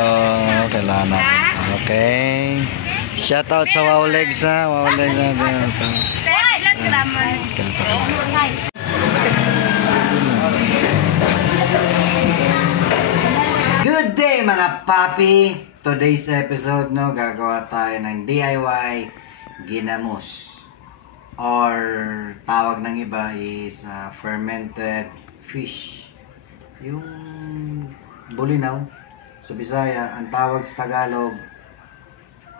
Ito, kailangan natin. Okay. Shoutout sa Wow Legs ha. Wow Legs natin. Good day mga papi! Today's episode, no, gagawa tayo ng DIY ginamos. Or tawag ng iba is fermented fish. Yung bulinaw sa Bisaya, ang tawag sa Tagalog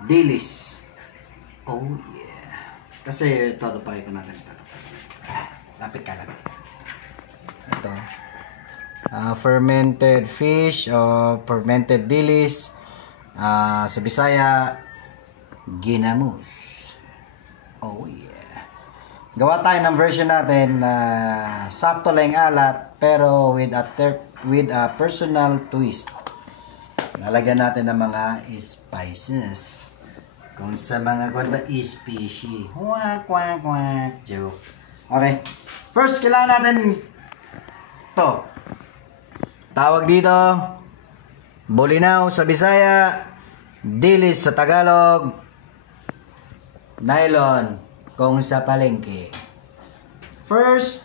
dilis. Oh yeah. Kasi todo pa ito natin. Lapit ka lang. Ito. Fermented fish o fermented dilis. Sa Bisaya, ginamos. Oh yeah. Gawa tayo ng version natin na sakto lang alat pero with a personal twist. Lalagyan natin ng mga spices. Kung sa mga kuwanda fishy. Quack quack quack joke. Okay. First kailangan natin to. Tawag dito bulinaw sa Bisaya, dilis sa Tagalog, nylon kung sa palengke. First,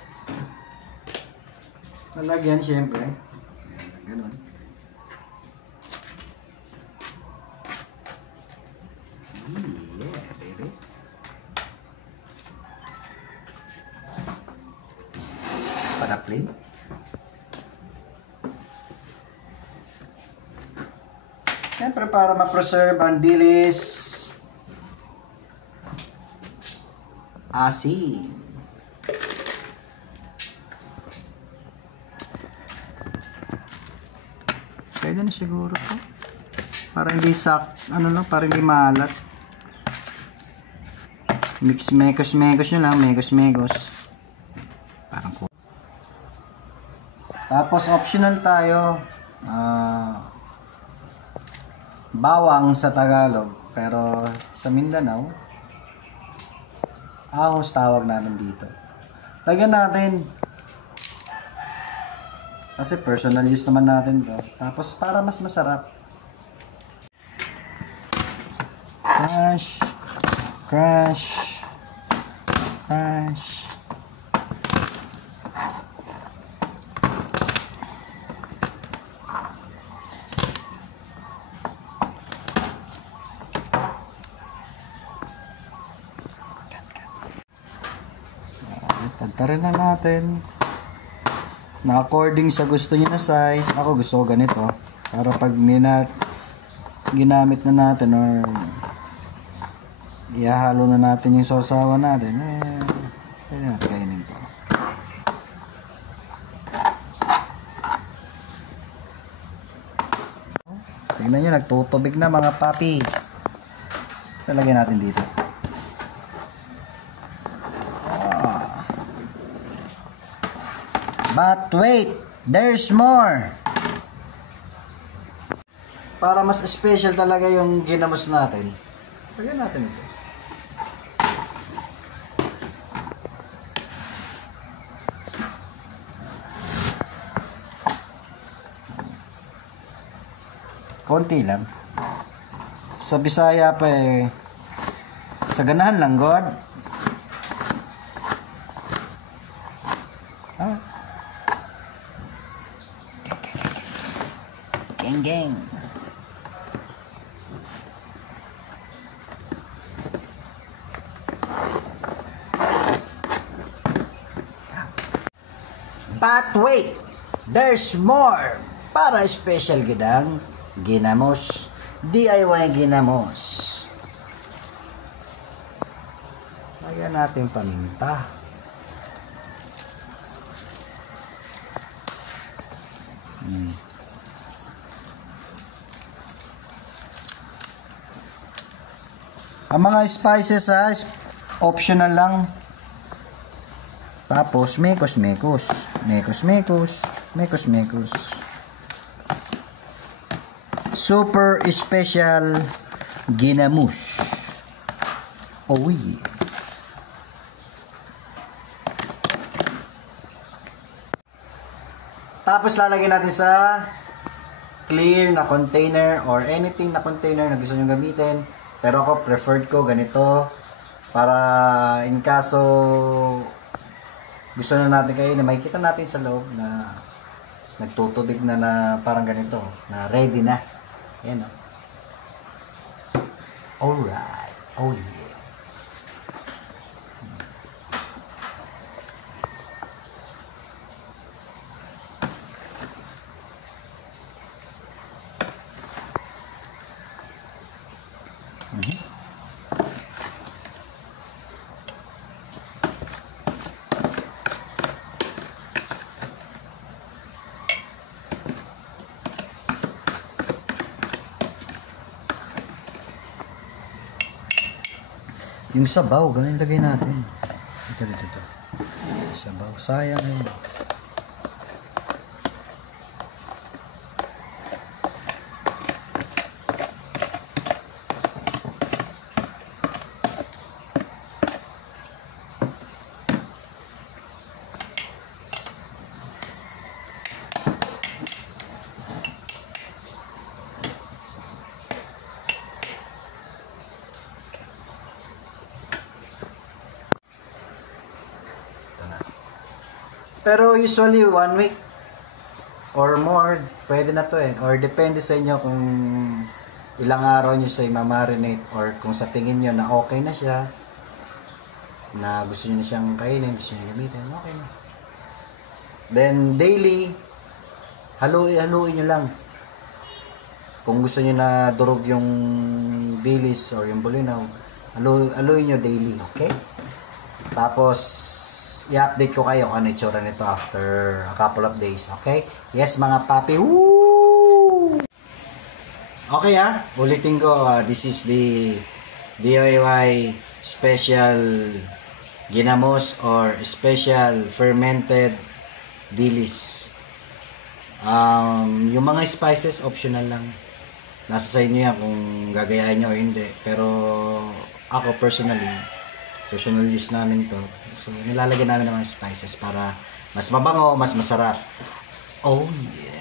lalagyan siyempre. Ganun. Yeah, baby. Padaplin. Siyempre para ma-preserve ang dilis, asin. Pwede na siguro to. Para hindi para hindi malat. Mix mekos-mekos nyo lang, mekos-mekos. Parang ko. Tapos optional tayo. Bawang sa Tagalog, pero sa Mindanao, ahos tawag namin dito. Lagyan natin. Kasi personal use naman natin to. Tapos para mas masarap. Crush, crush, crush. Tagtarin na natin na according sa gusto niyo na size. Ako gusto ko ganito para pag ginamit na natin or ihahalo na natin yung sausawan natin, pwede natin kainin to. Tingnan nyo, nagtutubig na mga papi. Talagyan natin dito. But wait, there's more. Para mas special talaga yung ginamos natin. Lagyan natin ito. Konti lang. Sa Bisaya pa sa ganahan lang, God. Gang. But wait, there's more. Para special gidang ginamos, DIY ginamos. Lagyan natin paminta. Ang mga spices optional lang. Tapos mekos-mekos. Mekos-mekos. Mekos-mekos. Super special ginamos. Oh yeah. Tapos lalagyan natin sa clear na container or anything na container na gusto nyo gamitin. Pero ako, preferred ko ganito para in kaso gusto na natin kayo na makikita natin sa loob na nagtutubig na parang ganito, na ready na. Ayan o. Alright. Oh yeah. Yung sabaw, ganyan lagay natin. Ito. Sabaw, sayang yun. Pero usually 1 week or more, pwede na to eh. Or depende sa inyo kung ilang araw nyo siya i-marinate or kung sa tingin nyo na okay na siya, na gusto nyo na siyang kainin, gusto nyo gamitin, okay na. Then daily, haluin nyo lang. Kung gusto nyo na durog yung bilis or yung bulinaw, haluin nyo daily, okay? Tapos i-update ko kayo kung ano itsura nito after a couple of days, okay? Yes, mga papi. Woo! Okay ulitin ko, this is the DIY special ginamos or special fermented dilis. Yung mga spices optional lang. Nasa sa inyo yan kung gagayahin nyo o hindi. Pero ako personal use namin to. So, nilalagyan namin ng mga spices para mas mabango, mas masarap. Oh yeah!